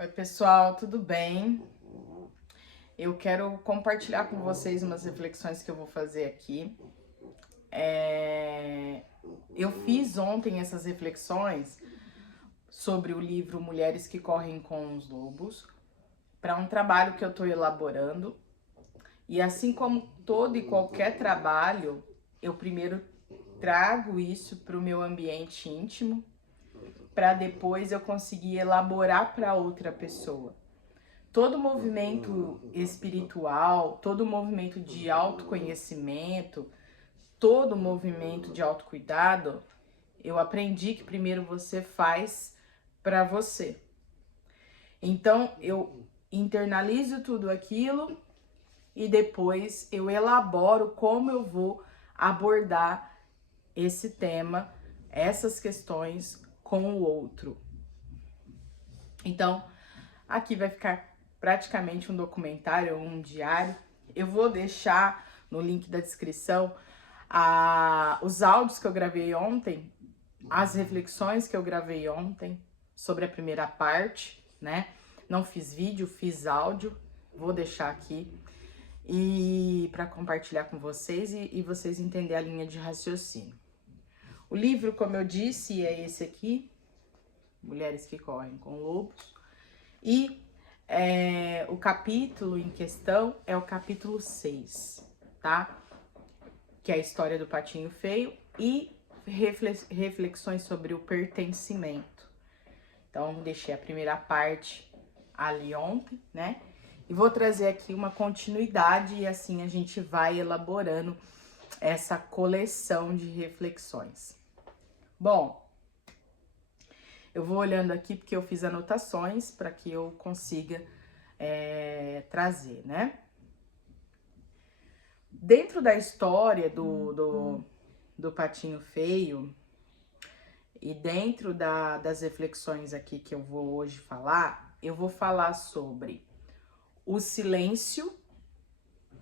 Oi, pessoal, tudo bem? Eu quero compartilhar com vocês umas reflexões que eu vou fazer aqui. Eu fiz ontem essas reflexões sobre o livro Mulheres que Correm com os Lobos, para um trabalho que eu estou elaborando. E assim como todo e qualquer trabalho, eu primeiro trago isso para o meu ambiente íntimo, para depois eu conseguir elaborar para outra pessoa. Todo movimento espiritual, todo movimento de autoconhecimento, todo movimento de autocuidado, eu aprendi que primeiro você faz para você. Então eu internalizo tudo aquilo e depois eu elaboro como eu vou abordar esse tema, essas questões com o outro. Então, aqui vai ficar praticamente um documentário ou um diário. Eu vou deixar no link da descrição os áudios que eu gravei ontem, as reflexões que eu gravei ontem sobre a primeira parte, né? Não fiz vídeo, fiz áudio. Vou deixar aqui e para compartilhar com vocês e vocês entenderem a linha de raciocínio. O livro, como eu disse, é esse aqui, Mulheres que Correm com Lobos. E o capítulo em questão é o capítulo 6, tá? Que é a história do patinho feio e reflexões sobre o pertencimento. Então, deixei a primeira parte ali ontem, né? E vou trazer aqui uma continuidade e assim a gente vai elaborando essa coleção de reflexões. Bom, eu vou olhando aqui porque eu fiz anotações para que eu consiga trazer, né? Dentro da história do patinho feio e dentro das reflexões aqui que eu vou hoje falar, eu vou falar sobre o silêncio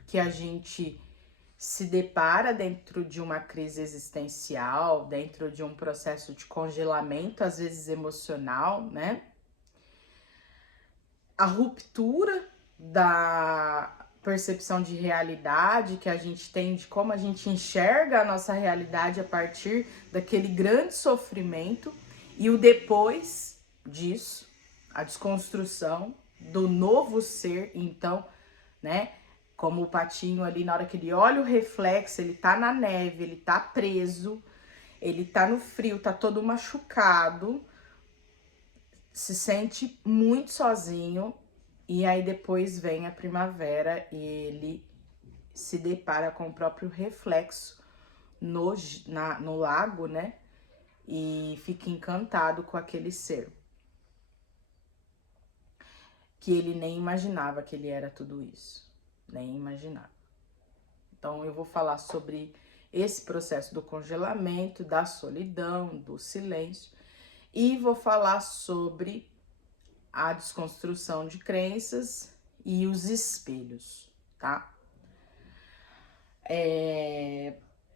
que a gente se depara dentro de uma crise existencial, dentro de um processo de congelamento, às vezes emocional, né? A ruptura da percepção de realidade que a gente tem, de como a gente enxerga a nossa realidade a partir daquele grande sofrimento e o depois disso, a desconstrução do novo ser, então, né? Como o patinho ali, na hora que ele olha o reflexo, ele tá na neve, ele tá preso, ele tá no frio, tá todo machucado, se sente muito sozinho. E aí depois vem a primavera e ele se depara com o próprio reflexo no lago, né? E fica encantado com aquele ser. Que ele nem imaginava que ele era tudo isso. Nem imaginava. Então eu vou falar sobre esse processo do congelamento, da solidão, do silêncio. E vou falar sobre a desconstrução de crenças e os espelhos, tá?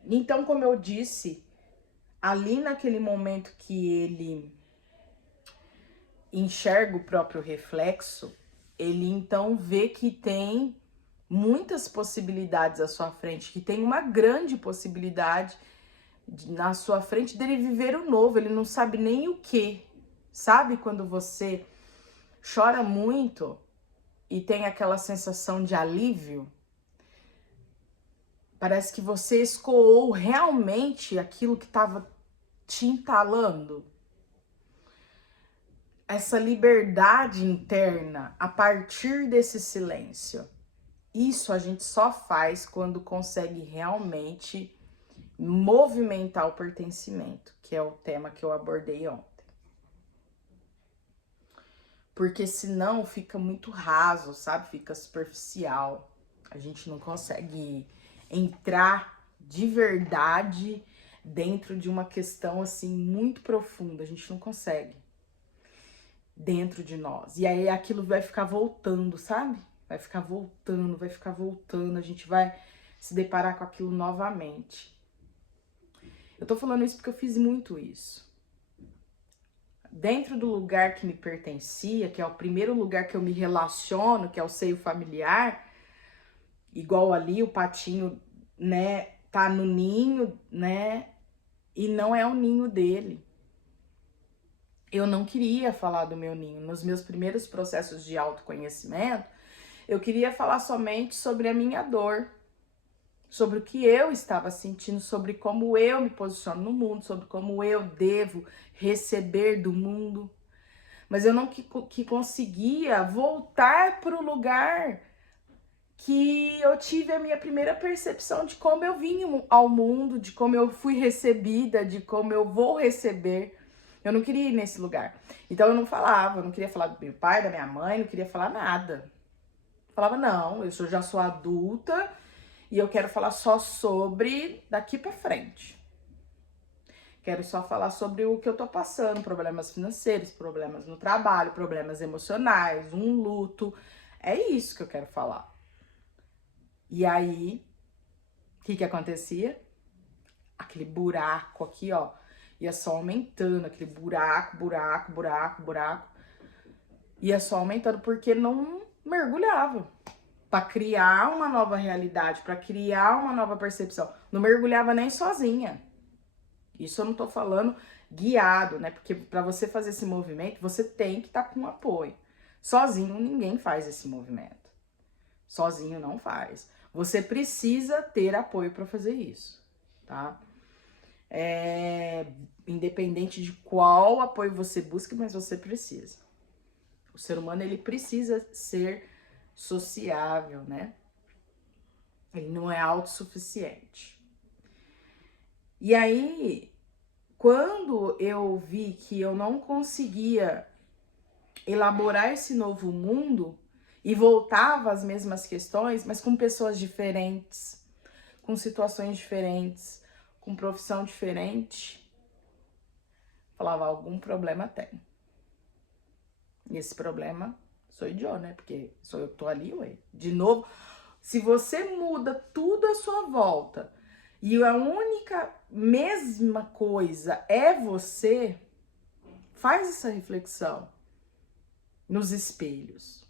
Então, como eu disse, ali naquele momento que ele enxerga o próprio reflexo, ele então vê que tem muitas possibilidades à sua frente, que tem uma grande possibilidade na sua frente dele viver o novo, ele não sabe nem o que. Sabe quando você chora muito e tem aquela sensação de alívio? Parece que você escoou realmente aquilo que estava te entalando. Essa liberdade interna a partir desse silêncio. Isso a gente só faz quando consegue realmente movimentar o pertencimento, que é o tema que eu abordei ontem. Porque senão fica muito raso, sabe? Fica superficial. A gente não consegue entrar de verdade dentro de uma questão assim muito profunda. A gente não consegue dentro de nós. E aí aquilo vai ficar voltando, sabe? Vai ficar voltando, vai ficar voltando. A gente vai se deparar com aquilo novamente. Eu tô falando isso porque eu fiz muito isso. dentro do lugar que me pertencia, que é o primeiro lugar que eu me relaciono, que é o seio familiar, igual ali o patinho, né, tá no ninho, né, e não é o ninho dele. Eu não queria falar do meu ninho. Nos meus primeiros processos de autoconhecimento, eu queria falar somente sobre a minha dor, sobre o que eu estava sentindo, sobre como eu me posiciono no mundo, sobre como eu devo receber do mundo. Mas eu não que conseguia voltar para o lugar que eu tive a minha primeira percepção de como eu vim ao mundo, de como eu fui recebida, de como eu vou receber. Eu não queria ir nesse lugar. Então eu não falava, eu não queria falar do meu pai, da minha mãe, não queria falar nada. Eu falava, não, já sou adulta e eu quero falar só sobre daqui pra frente. Quero só falar sobre o que eu tô passando, problemas financeiros, problemas no trabalho, problemas emocionais, um luto. É isso que eu quero falar. E aí, o que acontecia? Aquele buraco aqui, ó, ia só aumentando, aquele buraco, ia só aumentando porque não mergulhava para criar uma nova realidade, para criar uma nova percepção. Não mergulhava nem sozinha. Isso eu não tô falando guiado, né? Porque para você fazer esse movimento, você tem que estar com apoio. Sozinho ninguém faz esse movimento. Sozinho não faz. Você precisa ter apoio para fazer isso, tá? Independente de qual apoio você busque, mas você precisa. O ser humano, ele precisa ser sociável, né? Ele não é autossuficiente. E aí, quando eu vi que eu não conseguia elaborar esse novo mundo e voltava às mesmas questões, mas com pessoas diferentes, com situações diferentes, com profissão diferente, falava, algum problema tem. E esse problema sou eu, né? Porque sou eu que tô ali, ué. De novo, se você muda tudo à sua volta e a única mesma coisa é você, faz essa reflexão nos espelhos.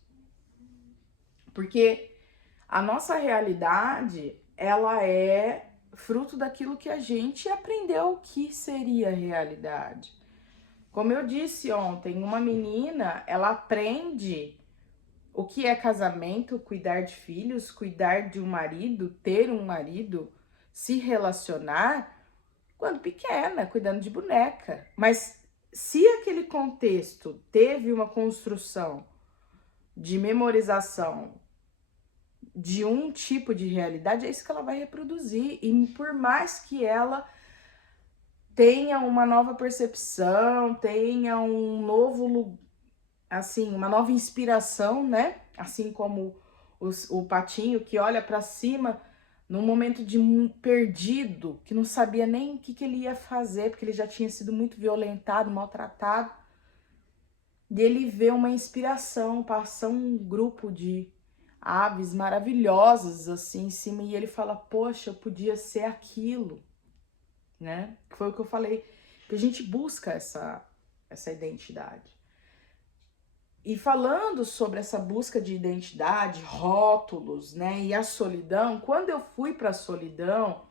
Porque a nossa realidade, ela é fruto daquilo que a gente aprendeu que seria realidade. Como eu disse ontem, uma menina, ela aprende o que é casamento, cuidar de filhos, cuidar de um marido, ter um marido, se relacionar, quando pequena, cuidando de boneca. Mas se aquele contexto teve uma construção de memorização de um tipo de realidade, é isso que ela vai reproduzir. E por mais que ela tenha uma nova percepção, tenha um novo, assim, uma nova inspiração, né? Assim como o patinho que olha para cima num momento de perdido, que não sabia nem o que ele ia fazer, porque ele já tinha sido muito violentado, maltratado. E ele vê uma inspiração, passa um grupo de aves maravilhosas assim em cima e ele fala, poxa, eu podia ser aquilo, né? Foi o que eu falei, que a gente busca essa identidade. E falando sobre essa busca de identidade, rótulos, né, e a solidão, quando eu fui para a solidão,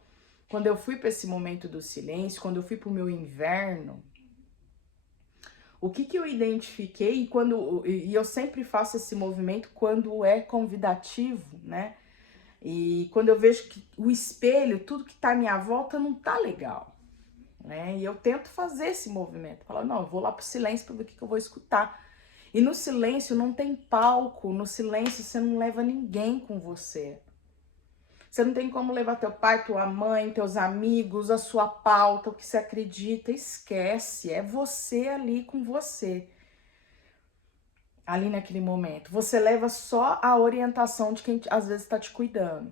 quando eu fui para esse momento do silêncio, quando eu fui para o meu inverno, o que eu identifiquei, e eu sempre faço esse movimento quando é convidativo, né? E quando eu vejo que o espelho, tudo que tá à minha volta não tá legal, né? E eu tento fazer esse movimento, falar, não, eu vou lá pro silêncio para ver o que eu vou escutar. E no silêncio não tem palco, no silêncio você não leva ninguém com você. Você não tem como levar teu pai, tua mãe, teus amigos, a sua pauta, o que você acredita, esquece. É você ali com você. Ali naquele momento. Você leva só a orientação de quem às vezes está te cuidando.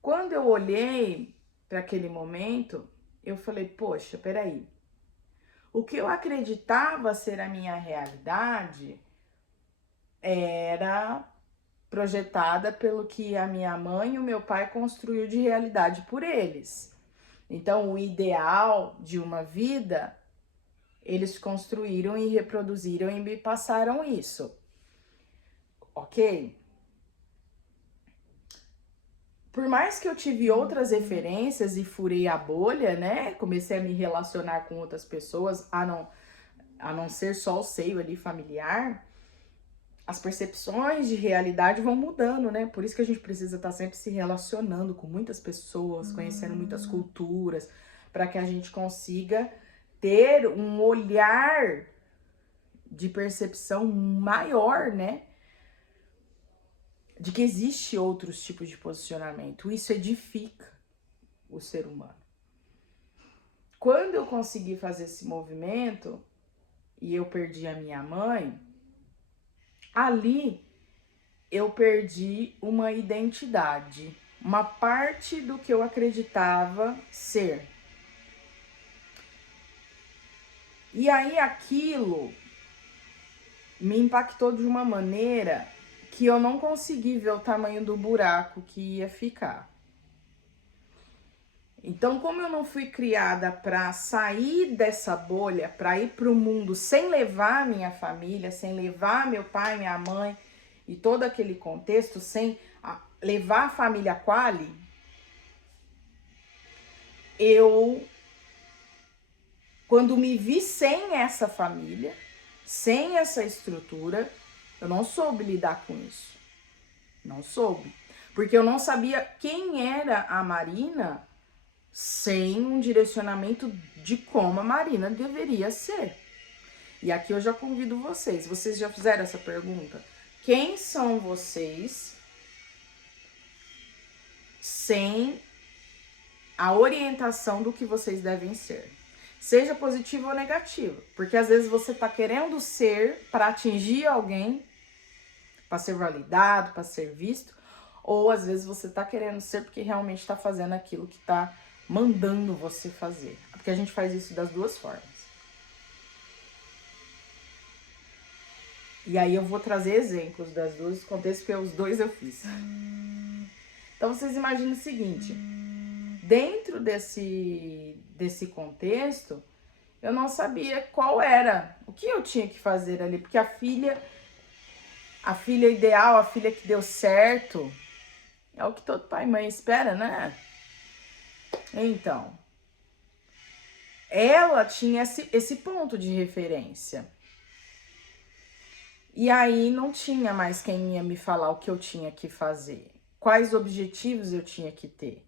Quando eu olhei para aquele momento, eu falei, poxa, peraí. O que eu acreditava ser a minha realidade era projetada pelo que a minha mãe e o meu pai construiu de realidade por eles. Então, o ideal de uma vida eles construíram e reproduziram e me passaram isso. Ok? Por mais que eu tive outras referências e furei a bolha, né? Comecei a me relacionar com outras pessoas, a não ser só o seio ali familiar, as percepções de realidade vão mudando, né? Por isso que a gente precisa estar sempre se relacionando com muitas pessoas, conhecendo muitas culturas, para que a gente consiga ter um olhar de percepção maior, né? De que existe outros tipos de posicionamento. Isso edifica o ser humano. Quando eu consegui fazer esse movimento e eu perdi a minha mãe, ali eu perdi uma identidade, uma parte do que eu acreditava ser. E aí aquilo me impactou de uma maneira que eu não consegui ver o tamanho do buraco que ia ficar. Então, como eu não fui criada para sair dessa bolha, para ir para o mundo sem levar minha família, sem levar meu pai, minha mãe e todo aquele contexto, sem levar a família quali, eu, quando me vi sem essa família, sem essa estrutura, eu não soube lidar com isso. Não soube. Porque eu não sabia quem era a Marina sem um direcionamento de como a Marina deveria ser. E aqui eu já convido vocês. Vocês já fizeram essa pergunta? Quem são vocês sem a orientação do que vocês devem ser? Seja positivo ou negativo. Porque às vezes você tá querendo ser para atingir alguém, para ser validado, para ser visto, ou às vezes você tá querendo ser porque realmente tá fazendo aquilo que tá mandando você fazer. Porque a gente faz isso das duas formas. E aí eu vou trazer exemplos das duas contextos, porque os dois eu fiz. Então vocês imaginem o seguinte, dentro desse contexto, eu não sabia qual era, o que eu tinha que fazer ali, porque a filha ideal, a filha que deu certo, é o que todo pai e mãe espera, né? Então, ela tinha esse ponto de referência. E aí não tinha mais quem ia me falar o que eu tinha que fazer. Quais objetivos eu tinha que ter.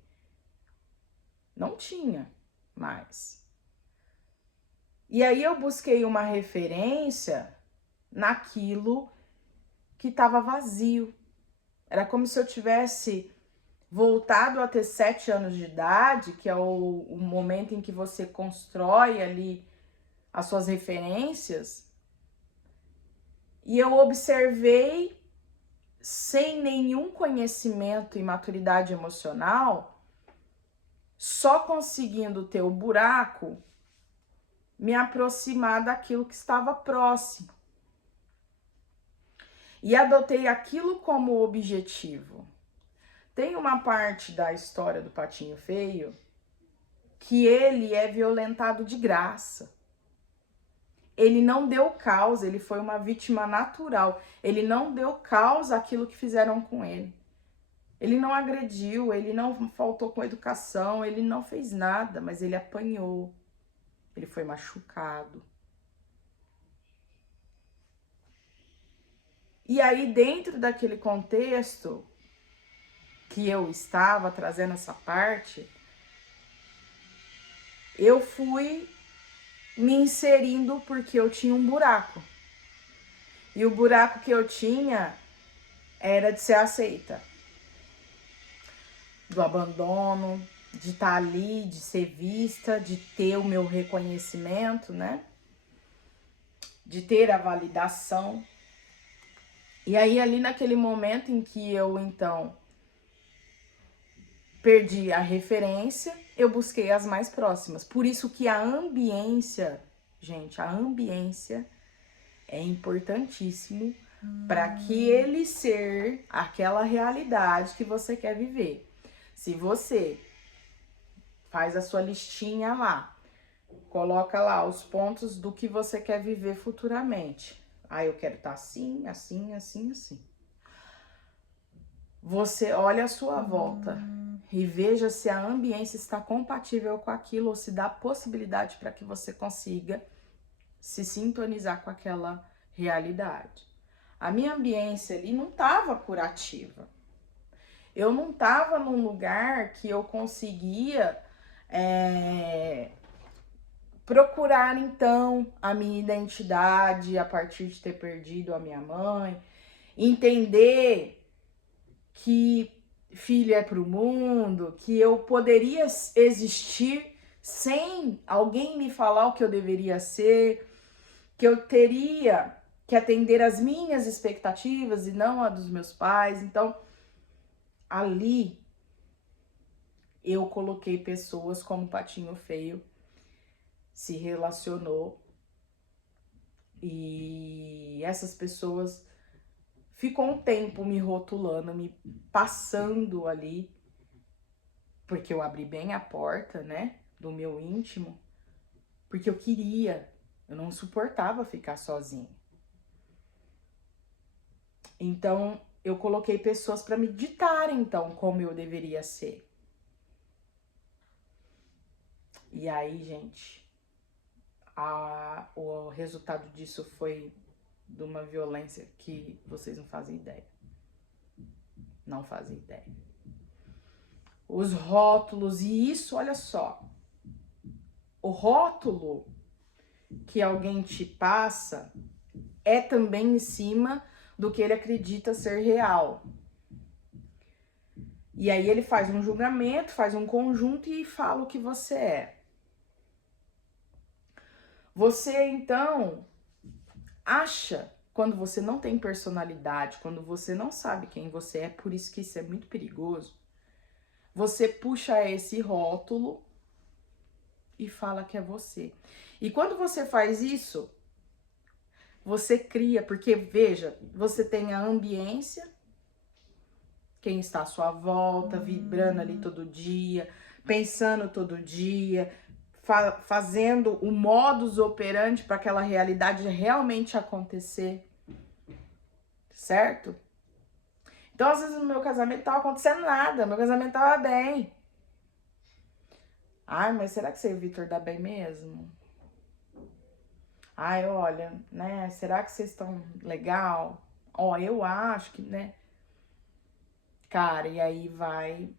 Não tinha mais. E aí eu busquei uma referência naquilo que estava vazio. Era como se eu tivesse voltado a ter 7 anos de idade, que é o momento em que você constrói ali as suas referências, e eu observei, sem nenhum conhecimento e maturidade emocional, só conseguindo ter o buraco, me aproximar daquilo que estava próximo. E adotei aquilo como objetivo. Tem uma parte da história do Patinho Feio que ele é violentado de graça. Ele não deu causa, ele foi uma vítima natural. Ele não deu causa àquilo que fizeram com ele. Ele não agrediu, ele não faltou com educação, ele não fez nada, mas ele apanhou. Ele foi machucado. E aí, dentro daquele contexto que eu estava trazendo essa parte, eu fui me inserindo porque eu tinha um buraco. E o buraco que eu tinha era de ser aceita. Do abandono, de estar ali, de ser vista, de ter o meu reconhecimento, né? De ter a validação. E aí, ali naquele momento em que eu, então, perdi a referência, eu busquei as mais próximas. Por isso que a ambiência, gente, a ambiência é importantíssimo para aquele ser, aquela realidade que você quer viver. Se você faz a sua listinha lá, coloca lá os pontos do que você quer viver futuramente. Ah, eu quero estar assim, assim, assim, assim. Você olha a sua volta e veja se a ambiência está compatível com aquilo ou se dá possibilidade para que você consiga se sintonizar com aquela realidade. A minha ambiência ali não estava curativa. Eu não estava num lugar que eu conseguia procurar então a minha identidade a partir de ter perdido a minha mãe, entender que filho é para o mundo, que eu poderia existir sem alguém me falar o que eu deveria ser, que eu teria que atender às minhas expectativas e não a dos meus pais. Então, ali eu coloquei pessoas como Patinho Feio se relacionou e essas pessoas ficou um tempo me rotulando, me passando ali, porque eu abri bem a porta, né, do meu íntimo, porque eu não suportava ficar sozinha. Então, eu coloquei pessoas para me ditarem, então, como eu deveria ser. E aí, gente, o resultado disso foi de uma violência que vocês não fazem ideia. Não fazem ideia. Os rótulos, e isso, olha só. O rótulo que alguém te passa é também em cima do que ele acredita ser real. E aí ele faz um julgamento, faz um conjunto e fala o que você é. Você, então, acha, quando você não tem personalidade, quando você não sabe quem você é, por isso que isso é muito perigoso, você puxa esse rótulo e fala que é você. E quando você faz isso, você cria, porque veja, você tem a ambiência, quem está à sua volta, vibrando ali todo dia, pensando todo dia, fazendo o modus operandi para aquela realidade realmente acontecer, certo? Então, às vezes no meu casamento não estava acontecendo nada, meu casamento estava bem. Ai, mas será que você e o Vitor dá bem mesmo? Ai, olha, né, será que vocês estão legal? Ó, eu acho que, né? Cara, e aí vai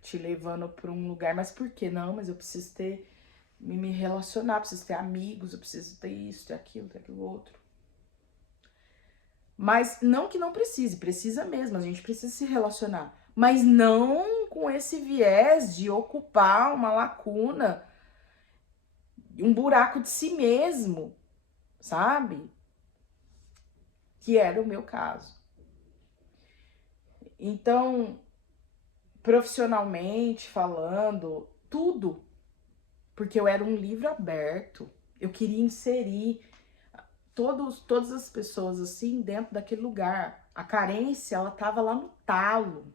te levando para um lugar, mas por que não? Mas eu preciso ter, me relacionar, preciso ter amigos, eu preciso ter isso, ter aquilo outro. Mas não que não precise, precisa mesmo, a gente precisa se relacionar. Mas não com esse viés de ocupar uma lacuna, um buraco de si mesmo, sabe? Que era o meu caso. Então, profissionalmente falando, tudo, porque eu era um livro aberto. Eu queria inserir todas as pessoas assim dentro daquele lugar. A carência, ela tava lá no talo.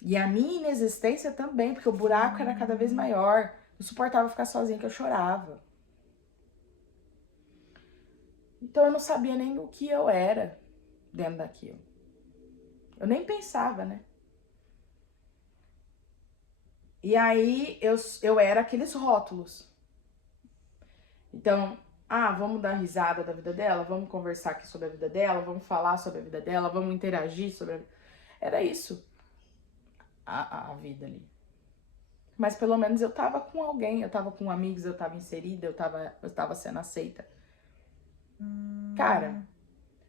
E a minha inexistência também, porque o buraco era cada vez maior. Não suportava ficar sozinha, que eu chorava. Então eu não sabia nem o que eu era dentro daquilo. Eu nem pensava, né? E aí eu era aqueles rótulos. Então, vamos dar risada da vida dela, vamos conversar aqui sobre a vida dela, vamos falar sobre a vida dela, vamos interagir sobre a vida. Era isso a vida ali. Mas pelo menos eu tava com alguém, eu tava com amigos, eu tava inserida, eu tava sendo aceita. Cara,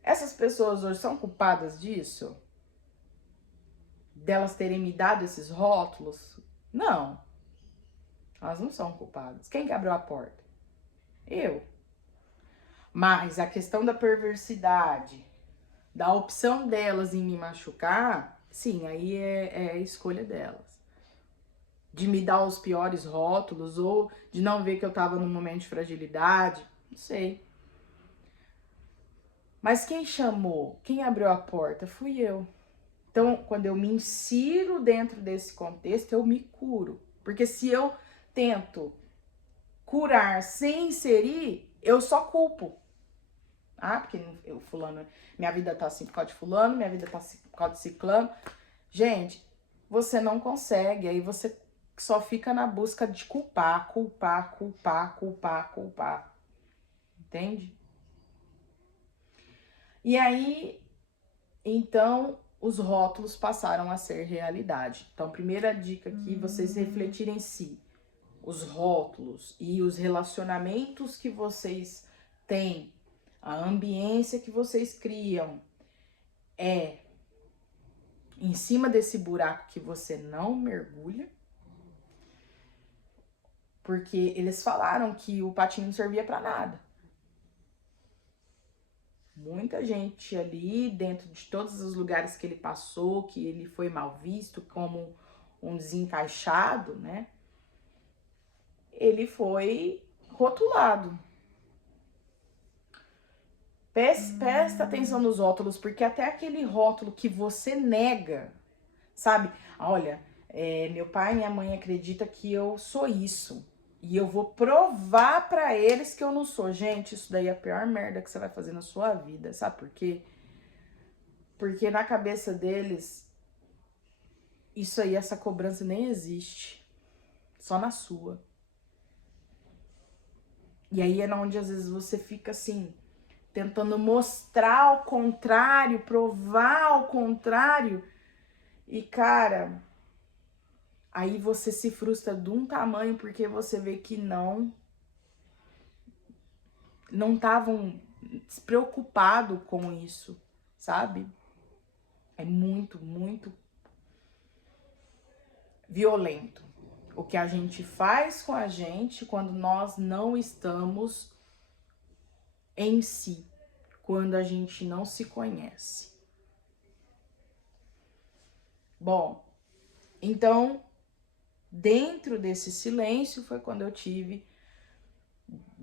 essas pessoas hoje são culpadas disso? Delas terem me dado esses rótulos? Não. Elas não são culpadas. Quem que abriu a porta? Eu. Mas a questão da perversidade, da opção delas em me machucar, sim, aí é a escolha delas. De me dar os piores rótulos ou de não ver que eu tava num momento de fragilidade, não sei. Mas quem chamou, quem abriu a porta, fui eu. Então, quando eu me insiro dentro desse contexto, eu me curo. Porque se eu tento curar sem inserir, eu só culpo. Ah, porque eu fulano, minha vida tá assim por causa de fulano, minha vida tá assim por causa de ciclano. Gente, você não consegue, aí você só fica na busca de culpar. Entende? E aí, então, os rótulos passaram a ser realidade. Então, primeira dica aqui, vocês refletirem em si. Os rótulos e os relacionamentos que vocês têm, a ambiência que vocês criam, é em cima desse buraco que você não mergulha. Porque eles falaram que o patinho não servia para nada. Muita gente ali, dentro de todos os lugares que ele passou, que ele foi mal visto como um desencaixado, né? Ele foi rotulado. Presta atenção nos rótulos, porque até aquele rótulo que você nega, sabe? Olha, meu pai e minha mãe acreditam que eu sou isso. E eu vou provar pra eles que eu não sou. Gente, isso daí é a pior merda que você vai fazer na sua vida. Sabe por quê? Porque na cabeça deles, isso aí, essa cobrança nem existe. Só na sua. E aí é onde às vezes você fica assim, tentando mostrar ao contrário, provar ao contrário. E cara, aí você se frustra de um tamanho porque você vê que não estavam preocupados com isso, sabe? É muito, muito violento o que a gente faz com a gente quando nós não estamos em si, quando a gente não se conhece. Bom, então, dentro desse silêncio foi quando eu tive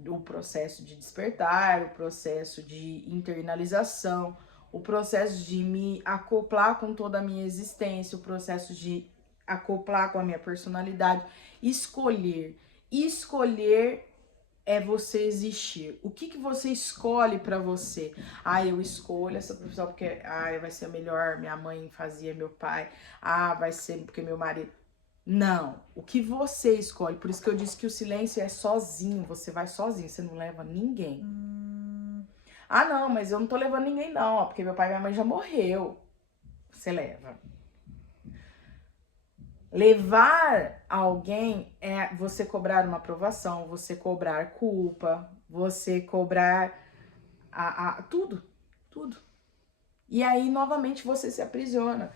o processo de despertar, o processo de internalização, o processo de me acoplar com toda a minha existência, o processo de acoplar com a minha personalidade, escolher. Escolher é você existir. O que você escolhe pra você? Ah, eu escolho essa profissão porque vai ser melhor, minha mãe fazia, meu pai. Ah, vai ser porque meu marido. Não, o que você escolhe. Por isso que eu disse que o silêncio é sozinho, você vai sozinho, você não leva ninguém. Ah, não, mas eu não tô levando ninguém não, ó, porque meu pai e minha mãe já morreu. Você leva. Levar alguém é você cobrar uma aprovação, você cobrar culpa, você cobrar tudo. E aí, novamente, você se aprisiona,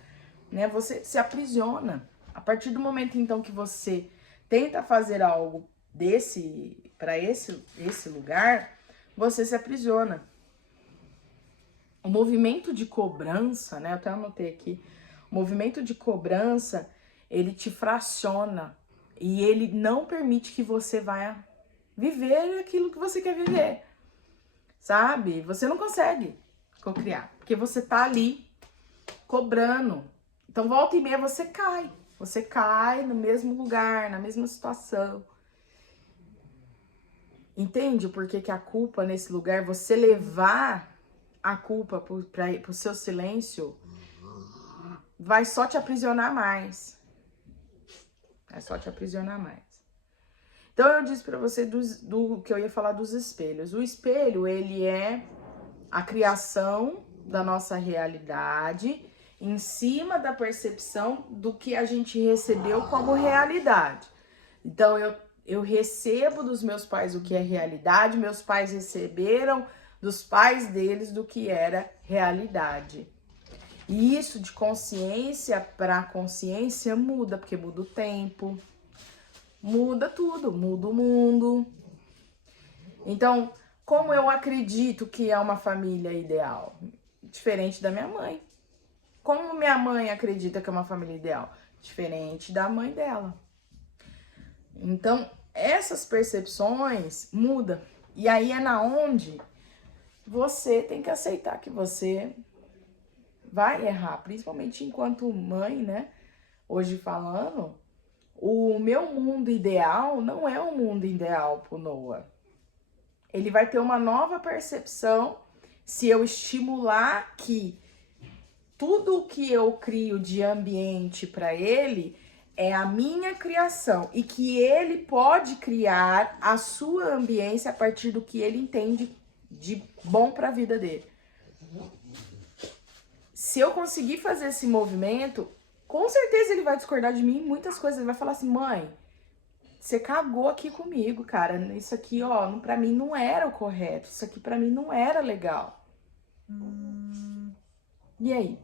né? Você se aprisiona. A partir do momento, então, que você tenta fazer algo para esse lugar, você se aprisiona. O movimento de cobrança, né? Eu até anotei aqui. O movimento de cobrança, ele te fraciona e ele não permite que você vá viver aquilo que você quer viver, sabe? Você não consegue cocriar, porque você tá ali cobrando. Então, volta e meia, você cai no mesmo lugar, na mesma situação. Entende o porquê que a culpa nesse lugar, você levar a culpa pro seu silêncio, vai só te aprisionar mais. É só te aprisionar mais. Então, eu disse pra você do que eu ia falar dos espelhos. O espelho, ele é a criação da nossa realidade em cima da percepção do que a gente recebeu como realidade. Então, eu recebo dos meus pais o que é realidade, meus pais receberam dos pais deles do que era realidade. E isso de consciência para consciência muda, porque muda o tempo, muda tudo, muda o mundo. Então, como eu acredito que é uma família ideal? Diferente da minha mãe. Como minha mãe acredita que é uma família ideal? Diferente da mãe dela. Então, essas percepções mudam. E aí é na onde você tem que aceitar que você vai errar, principalmente enquanto mãe, né? Hoje falando, O meu mundo ideal não é o mundo ideal pro Noah. Ele vai ter uma nova percepção se eu estimular que tudo que eu crio de ambiente para ele é a minha criação e que ele pode criar a sua ambiência a partir do que ele entende de bom para a vida dele. Se eu conseguir fazer esse movimento, com certeza ele vai discordar de mim em muitas coisas. Ele vai falar assim, mãe, você cagou aqui comigo, cara. Isso aqui, ó, pra mim não era o correto. Isso aqui pra mim não era legal. E aí?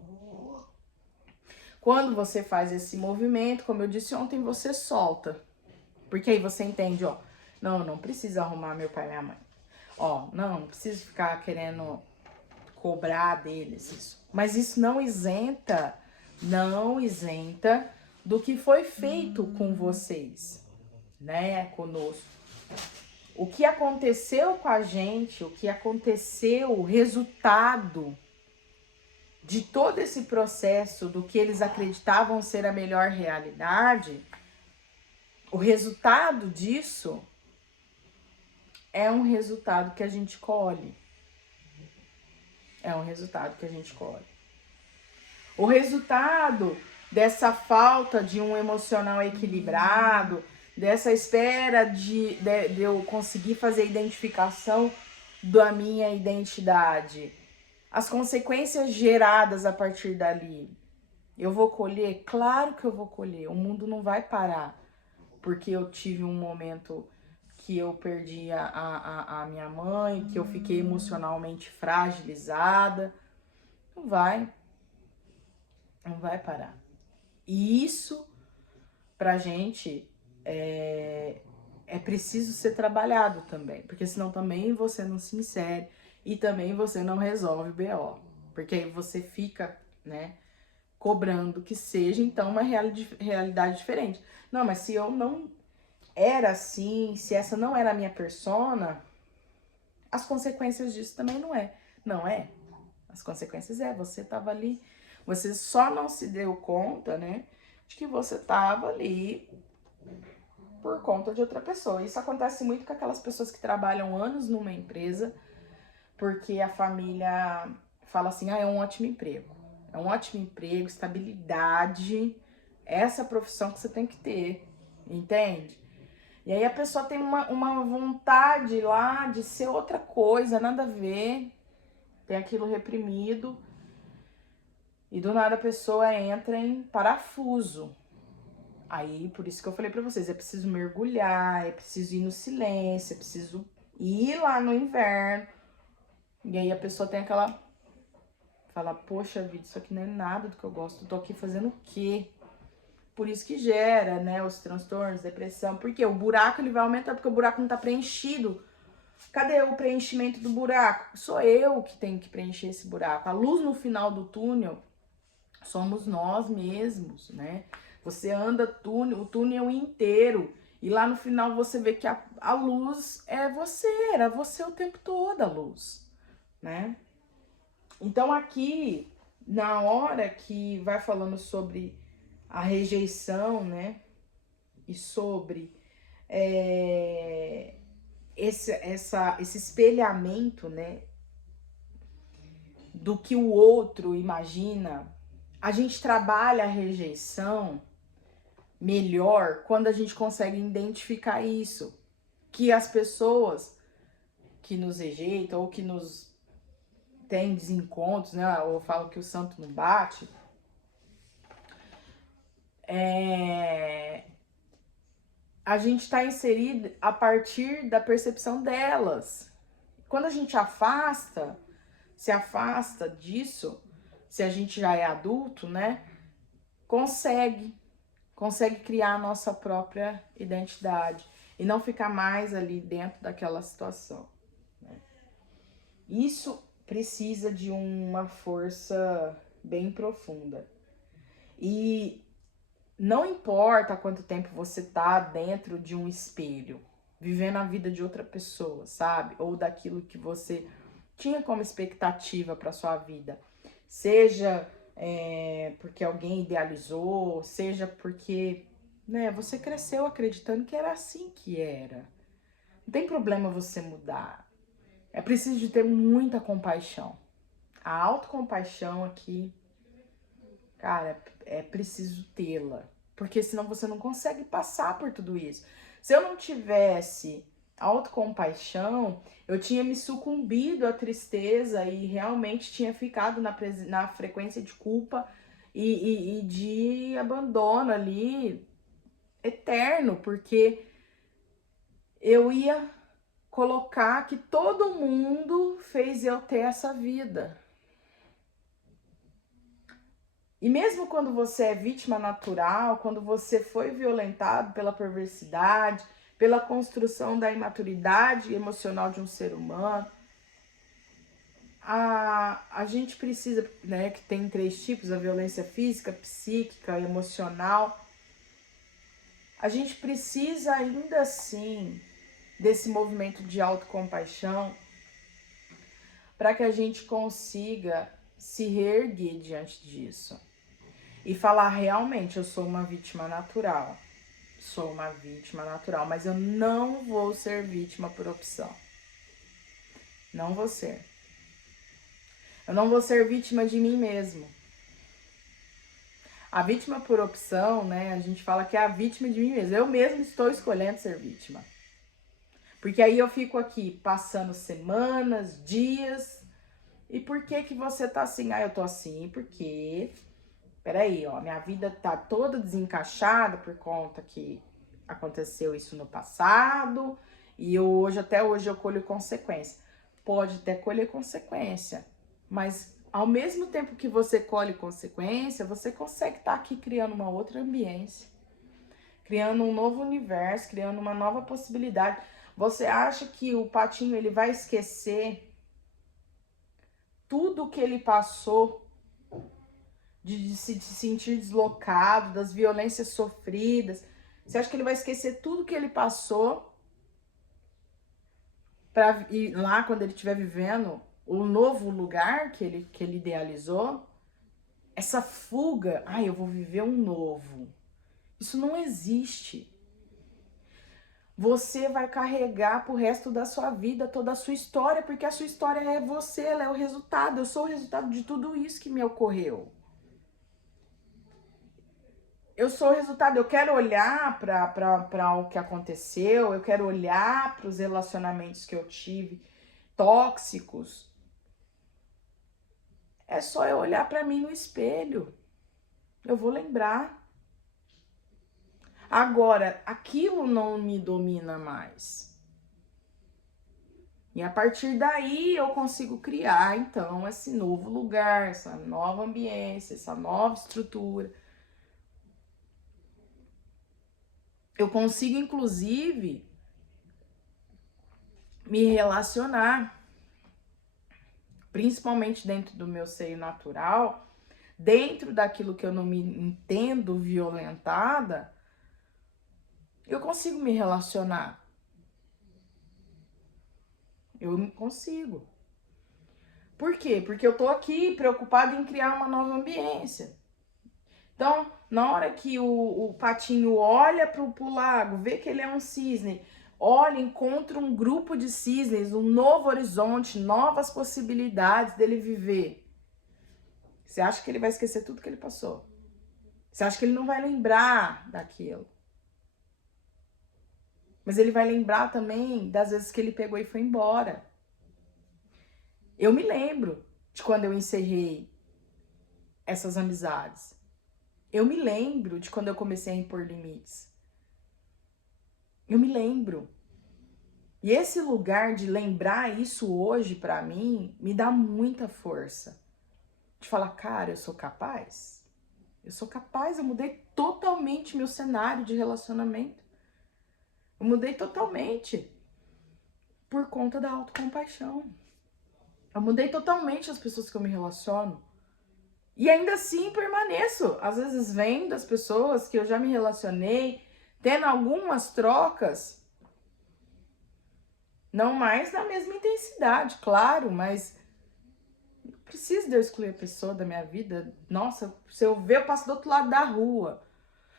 Quando você faz esse movimento, como eu disse ontem, você solta. Porque aí você entende, ó, não precisa arrumar meu pai e minha mãe. Ó, não preciso ficar querendo cobrar deles isso. Mas isso não isenta do que foi feito com vocês, né, conosco. O que aconteceu com a gente, o que aconteceu, o resultado de todo esse processo do que eles acreditavam ser a melhor realidade, o resultado disso é um resultado que a gente colhe. É um resultado que a gente colhe. O resultado dessa falta de um emocional equilibrado, dessa espera de eu conseguir fazer a identificação da minha identidade, as consequências geradas a partir dali. Eu vou colher? Claro que eu vou colher. O mundo não vai parar porque eu tive um momento que eu perdi a minha mãe, que eu fiquei emocionalmente fragilizada. Não vai parar. E isso, pra gente, é preciso ser trabalhado também. Porque senão também você não se insere e também você não resolve o BO. Porque aí você fica, né, cobrando que seja, então, uma realidade diferente. Não, mas se eu não era assim, se essa não era a minha persona, as consequências disso também não é. Não é. As consequências você tava ali, você só não se deu conta, né, de que você tava ali por conta de outra pessoa. Isso acontece muito com aquelas pessoas que trabalham anos numa empresa, porque a família fala assim, é um ótimo emprego. É um ótimo emprego, estabilidade, essa profissão que você tem que ter, entende? E aí a pessoa tem uma vontade lá de ser outra coisa, nada a ver, tem aquilo reprimido, e do nada a pessoa entra em parafuso. Aí, por isso que eu falei pra vocês, é preciso mergulhar, é preciso ir no silêncio, é preciso ir lá no inverno. E aí a pessoa tem aquela... Fala, poxa vida, isso aqui não é nada do que eu gosto, eu tô aqui fazendo o quê? Por isso que gera, né, os transtornos, depressão. Porque o buraco ele vai aumentar, porque o buraco não tá preenchido. Cadê o preenchimento do buraco? Sou eu que tenho que preencher esse buraco. A luz no final do túnel somos nós mesmos, né? Você anda o túnel inteiro e lá no final você vê que a luz é você, era você o tempo todo a luz, né? Então aqui, na hora que vai falando sobre a rejeição, né? E sobre esse espelhamento, né? Do que o outro imagina, a gente trabalha a rejeição melhor quando a gente consegue identificar isso. Que as pessoas que nos rejeitam ou que nos têm desencontros, né? Ou falam que o santo não bate, a gente está inserido a partir da percepção delas. Quando a gente se afasta disso, se a gente já é adulto, né? Consegue criar a nossa própria identidade e não ficar mais ali dentro daquela situação, né? Isso precisa de uma força bem profunda. E não importa quanto tempo você tá dentro de um espelho, vivendo a vida de outra pessoa, sabe? Ou daquilo que você tinha como expectativa para sua vida. Seja porque alguém idealizou, seja porque né? Você cresceu acreditando que era assim que era. Não tem problema você mudar. É preciso de ter muita compaixão. A autocompaixão aqui, cara, é preciso tê-la. Porque senão você não consegue passar por tudo isso. Se eu não tivesse autocompaixão, eu tinha me sucumbido à tristeza e realmente tinha ficado na frequência de culpa e de abandono ali eterno, porque eu ia colocar que todo mundo fez eu ter essa vida. E mesmo quando você é vítima natural, quando você foi violentado pela perversidade, pela construção da imaturidade emocional de um ser humano, a gente precisa, né, que tem 3 tipos, a violência física, psíquica, emocional. A gente precisa ainda assim desse movimento de autocompaixão para que a gente consiga se reerguer diante disso. E falar, realmente, eu sou uma vítima natural. Sou uma vítima natural, mas eu não vou ser vítima por opção. Não vou ser. Eu não vou ser vítima de mim mesmo. A vítima por opção, né? A gente fala que é a vítima de mim mesmo. Eu mesmo estou escolhendo ser vítima. Porque aí eu fico aqui passando semanas, dias. E por que que você tá assim? Ah, eu tô assim porque... Peraí, ó, minha vida tá toda desencaixada por conta que aconteceu isso no passado e hoje, até hoje, eu colho consequência. Pode até colher consequência, mas ao mesmo tempo que você colhe consequência, você consegue estar aqui criando uma outra ambiência, criando um novo universo, criando uma nova possibilidade. Você acha que o patinho ele vai esquecer tudo que ele passou de se sentir deslocado, das violências sofridas? Você acha que ele vai esquecer tudo que ele passou para ir lá quando ele estiver vivendo o novo lugar que ele idealizou? Essa fuga, ai, eu vou viver um novo. Isso não existe. Você vai carregar pro resto da sua vida toda a sua história, porque a sua história é você, ela é o resultado. Eu sou o resultado de tudo isso que me ocorreu. Eu sou o resultado, eu quero olhar para o que aconteceu, eu quero olhar para os relacionamentos que eu tive tóxicos. É só eu olhar para mim no espelho. Eu vou lembrar. Agora, aquilo não me domina mais. E a partir daí eu consigo criar, então, esse novo lugar, essa nova ambiência, essa nova estrutura. Eu consigo, inclusive, me relacionar, principalmente dentro do meu seio natural, dentro daquilo que eu não me entendo violentada, eu consigo me relacionar. Eu não consigo. Por quê? Porque eu tô aqui preocupada em criar uma nova ambiência. Então, na hora que o patinho olha pro lago, vê que ele é um cisne, olha, encontra um grupo de cisnes, um novo horizonte, novas possibilidades dele viver. Você acha que ele vai esquecer tudo que ele passou? Você acha que ele não vai lembrar daquilo? Mas ele vai lembrar também das vezes que ele pegou e foi embora. Eu me lembro de quando eu encerrei essas amizades. Eu me lembro de quando eu comecei a impor limites. Eu me lembro. E esse lugar de lembrar isso hoje pra mim me dá muita força. De falar, cara, eu sou capaz. Eu sou capaz, eu mudei totalmente meu cenário de relacionamento. Eu mudei totalmente por conta da autocompaixão. Eu mudei totalmente as pessoas que eu me relaciono. E ainda assim permaneço. Às vezes vendo as pessoas que eu já me relacionei, tendo algumas trocas, não mais na mesma intensidade, claro, mas não preciso de eu excluir a pessoa da minha vida. Nossa, se eu ver, eu passo do outro lado da rua.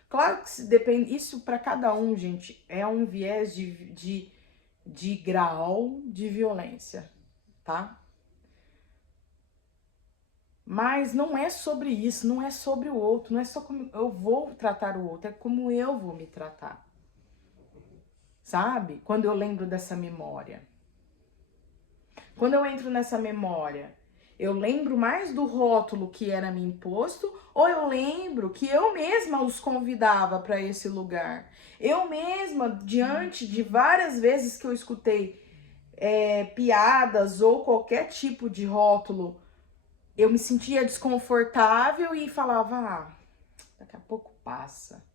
Claro que depende, isso para cada um, gente, é um viés de grau de violência, tá? Mas não é sobre isso, não é sobre o outro, não é só como eu vou tratar o outro, é como eu vou me tratar. Sabe? Quando eu lembro dessa memória. Quando eu entro nessa memória, eu lembro mais do rótulo que era me imposto, ou eu lembro que eu mesma os convidava para esse lugar. Eu mesma, diante de várias vezes que eu escutei piadas ou qualquer tipo de rótulo, eu me sentia desconfortável e falava, daqui a pouco passa.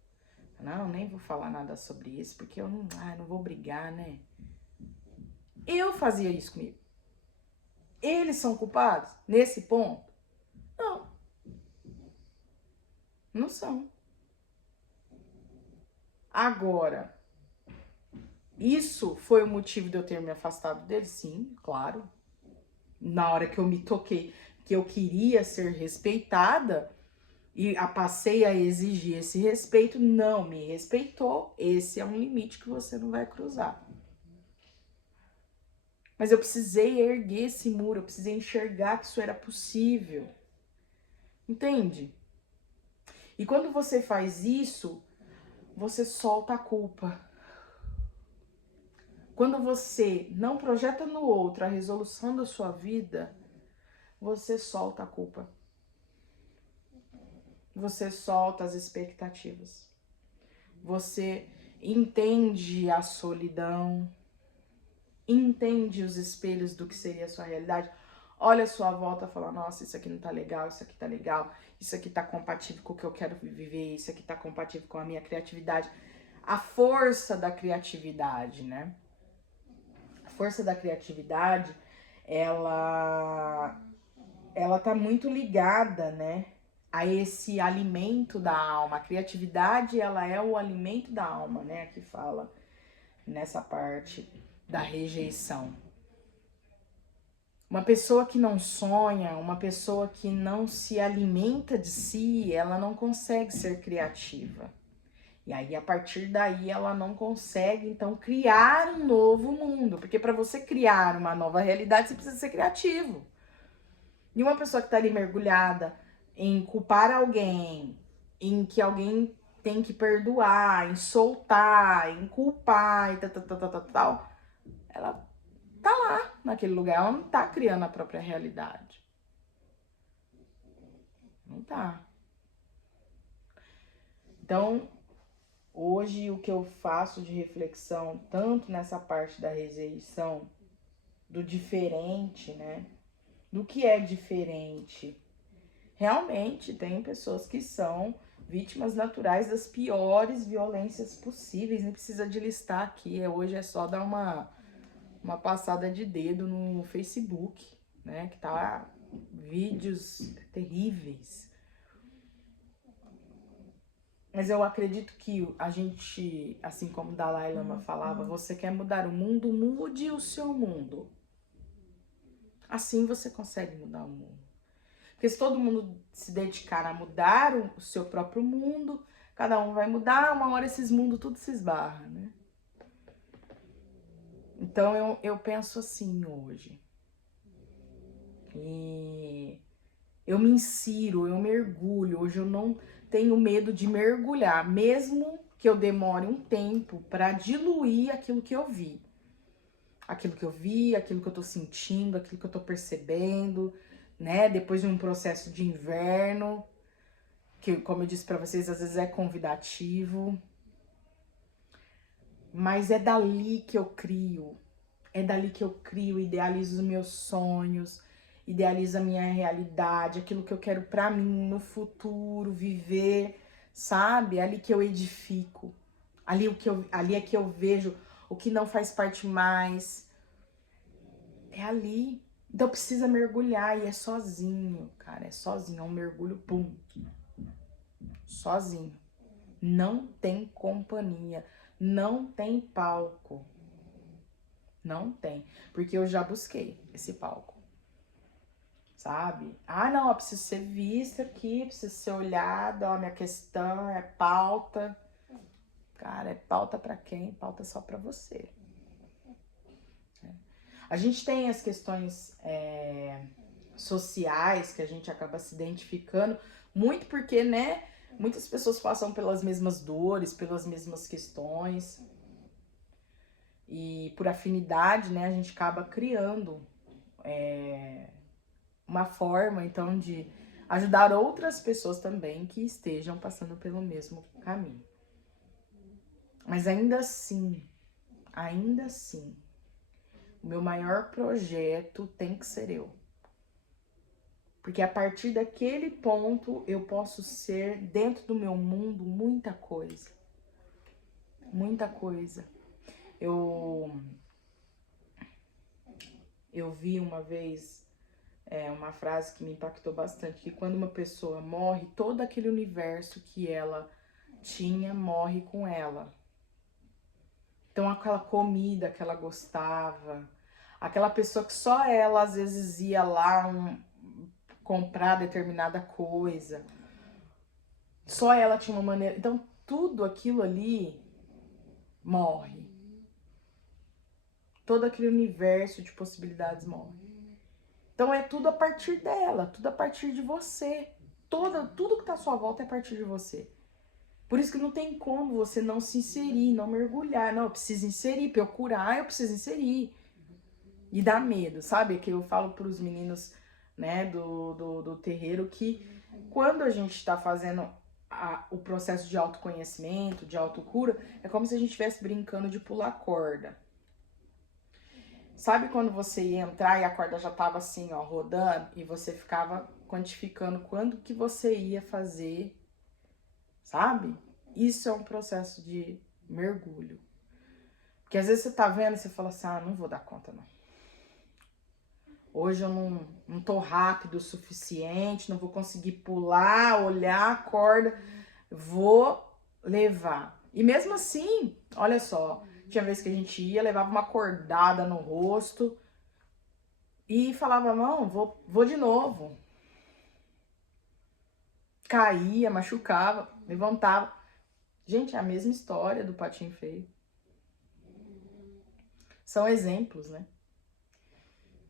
Não, nem vou falar nada sobre isso, porque eu não vou brigar, né? Eu fazia isso comigo. Eles são culpados nesse ponto? Não. Não são. Agora, isso foi o motivo de eu ter me afastado deles? Sim, claro. Na hora que eu me toquei que eu queria ser respeitada e passei a exigir esse respeito, não me respeitou. Esse é um limite que você não vai cruzar. Mas eu precisei erguer esse muro, eu precisei enxergar que isso era possível. Entende? E quando você faz isso, você solta a culpa. Quando você não projeta no outro a resolução da sua vida, você solta a culpa. Você solta as expectativas. Você entende a solidão, entende os espelhos do que seria a sua realidade. Olha a sua volta e fala, nossa, isso aqui não tá legal, isso aqui tá legal, isso aqui tá compatível com o que eu quero viver, isso aqui tá compatível com a minha criatividade. A força da criatividade, né? A força da criatividade, ela tá muito ligada, né, a esse alimento da alma. A criatividade, ela é o alimento da alma, né, que fala nessa parte da rejeição. Uma pessoa que não sonha, uma pessoa que não se alimenta de si, ela não consegue ser criativa. E aí, a partir daí, ela não consegue, então, criar um novo mundo. Porque para você criar uma nova realidade, você precisa ser criativo. E uma pessoa que tá ali mergulhada em culpar alguém, em que alguém tem que perdoar, em soltar, em culpar e tal, ela tá lá naquele lugar, ela não tá criando a própria realidade. Não tá. Então, hoje o que eu faço de reflexão, tanto nessa parte da rejeição, do diferente, né? Do que é diferente. Realmente tem pessoas que são vítimas naturais das piores violências possíveis, nem precisa de listar aqui, hoje é só dar uma passada de dedo no Facebook, né, que tá vídeos terríveis. Mas eu acredito que a gente, assim como o Dalai Lama falava, você quer mudar o mundo, mude o seu mundo. Assim você consegue mudar o mundo. Porque se todo mundo se dedicar a mudar o seu próprio mundo, cada um vai mudar, uma hora esses mundos tudo se esbarra, né? Então eu penso assim hoje. E eu me insiro, eu mergulho. Hoje eu não tenho medo de mergulhar, mesmo que eu demore um tempo para diluir aquilo que eu vi. Aquilo que eu vi, aquilo que eu tô sentindo, aquilo que eu tô percebendo, né? Depois de um processo de inverno, que, como eu disse para vocês, às vezes é convidativo. Mas é dali que eu crio. É dali que eu crio, idealizo os meus sonhos, idealizo a minha realidade, aquilo que eu quero para mim no futuro, viver, sabe? É ali que eu edifico. Ali é que eu vejo o que não faz parte mais. É ali. Então precisa mergulhar e é sozinho, cara, é sozinho, é um mergulho, pum. Sozinho. Não tem companhia, não tem palco. Não tem, porque eu já busquei esse palco. sabe? Ah, não, eu preciso ser vista aqui, preciso ser olhada, ó, minha questão é pauta. Cara, é pauta pra quem? Pauta só pra você. A gente tem as questões sociais que a gente acaba se identificando, muito porque, né, muitas pessoas passam pelas mesmas dores, pelas mesmas questões. E por afinidade, né, a gente acaba criando uma forma, então, de ajudar outras pessoas também que estejam passando pelo mesmo caminho. Mas ainda assim, o meu maior projeto tem que ser eu. Porque a partir daquele ponto eu posso ser, dentro do meu mundo, muita coisa. Muita coisa. Eu vi uma vez uma frase que me impactou bastante, que quando uma pessoa morre, todo aquele universo que ela tinha morre com ela. Então aquela comida que ela gostava, aquela pessoa que só ela às vezes ia lá comprar determinada coisa, só ela tinha uma maneira. Então tudo aquilo ali morre. Todo aquele universo de possibilidades morre. Então é tudo a partir dela, tudo a partir de você. Tudo que tá à sua volta é a partir de você. Por isso que não tem como você não se inserir, não mergulhar. Não, eu preciso inserir, pra eu curar, eu preciso inserir. E dá medo, sabe? Que eu falo pros meninos, né, do terreiro, que quando a gente tá fazendo o processo de autoconhecimento, de autocura, é como se a gente estivesse brincando de pular corda. Sabe quando você ia entrar e a corda já tava assim, ó, rodando, e você ficava quantificando quando que você ia fazer, sabe? Isso é um processo de mergulho. Porque às vezes você tá vendo e você fala assim, ah, não vou dar conta não. Hoje eu não tô rápido o suficiente, não vou conseguir pular, olhar a corda, vou levar. E mesmo assim, olha só, tinha vez que a gente ia, levava uma cordada no rosto e falava, não, vou de novo. Caía, machucava, levantava. Gente, é a mesma história do patinho feio. São exemplos, né?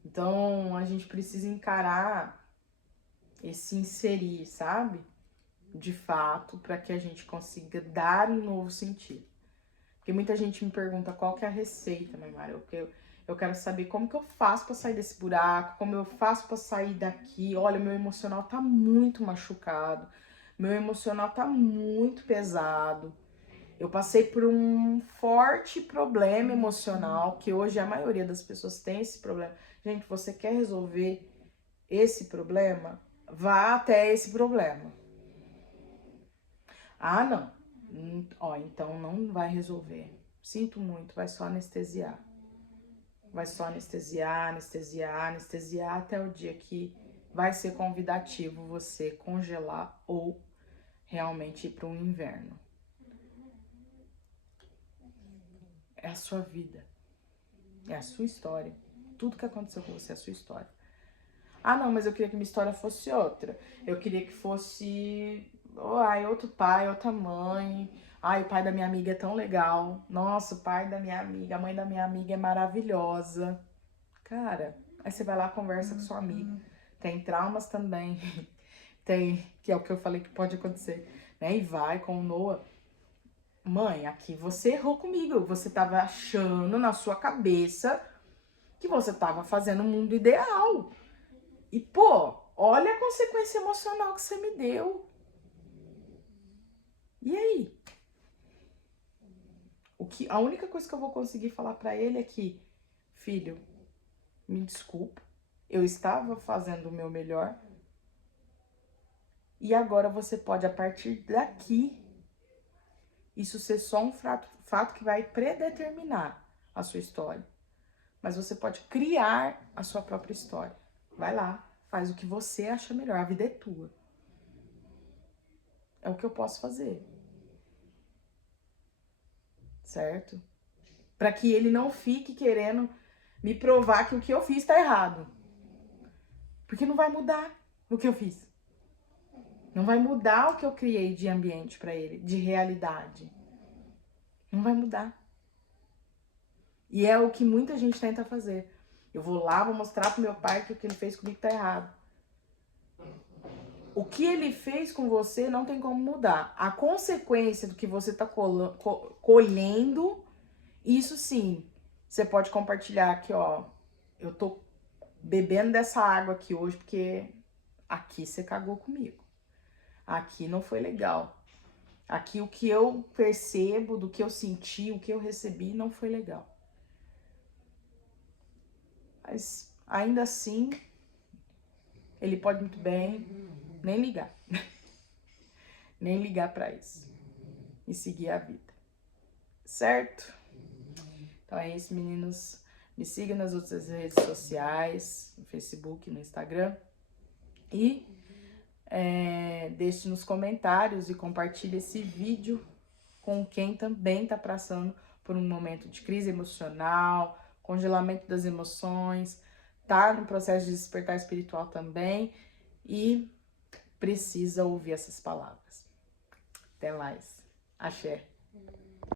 Então, a gente precisa encarar esse inserir, sabe? De fato, para que a gente consiga dar um novo sentido. Porque muita gente me pergunta qual que é a receita, Maimara. Eu quero saber como que eu faço para sair desse buraco, como eu faço para sair daqui. Olha, meu emocional tá muito machucado, meu emocional tá muito pesado. Eu passei por um forte problema emocional, que hoje a maioria das pessoas tem esse problema. Gente, você quer resolver esse problema? Vá até esse problema. Ah, não. Ó, então não vai resolver. Sinto muito, vai só anestesiar. Vai só anestesiar, anestesiar, anestesiar até o dia que vai ser convidativo você congelar ou realmente ir para um inverno. É a sua vida. É a sua história. Tudo que aconteceu com você é a sua história. Ah, não, mas eu queria que minha história fosse outra. Eu queria que fosse outro pai, outra mãe. Ai, o pai da minha amiga é tão legal. Nossa, o pai da minha amiga, a mãe da minha amiga é maravilhosa. Cara, aí você vai lá, conversa com sua amiga. Tem traumas também. Tem, que é o que eu falei que pode acontecer, né? E vai com o Noah. Mãe, aqui você errou comigo. Você tava achando na sua cabeça que você tava fazendo o mundo ideal. E, pô, olha a consequência emocional que você me deu. E aí? A única coisa que eu vou conseguir falar pra ele é que, filho, me desculpa, eu estava fazendo o meu melhor. E agora você pode, a partir daqui, isso ser só um fato que vai predeterminar a sua história. Mas você pode criar a sua própria história. Vai lá, faz o que você acha melhor. A vida é tua. É o que eu posso fazer. Certo? Para que ele não fique querendo me provar que o que eu fiz tá errado. Porque não vai mudar o que eu fiz. Não vai mudar o que eu criei de ambiente pra ele, de realidade. Não vai mudar. E é o que muita gente tenta fazer. Eu vou lá, vou mostrar pro meu pai que o que ele fez comigo tá errado. O que ele fez com você não tem como mudar. A consequência do que você tá colhendo, isso sim, você pode compartilhar aqui, ó. Eu tô bebendo dessa água aqui hoje porque aqui você cagou comigo. Aqui não foi legal. Aqui o que eu percebo, do que eu senti, o que eu recebi, não foi legal. Mas ainda assim, ele pode muito bem nem ligar. Nem ligar pra isso. E seguir a vida. Certo? Então é isso, meninos. Me siga nas outras redes sociais, no Facebook, no Instagram. E deixe nos comentários e compartilhe esse vídeo com quem também está passando por um momento de crise emocional, congelamento das emoções, tá no processo de despertar espiritual também e precisa ouvir essas palavras. Até mais. Axé.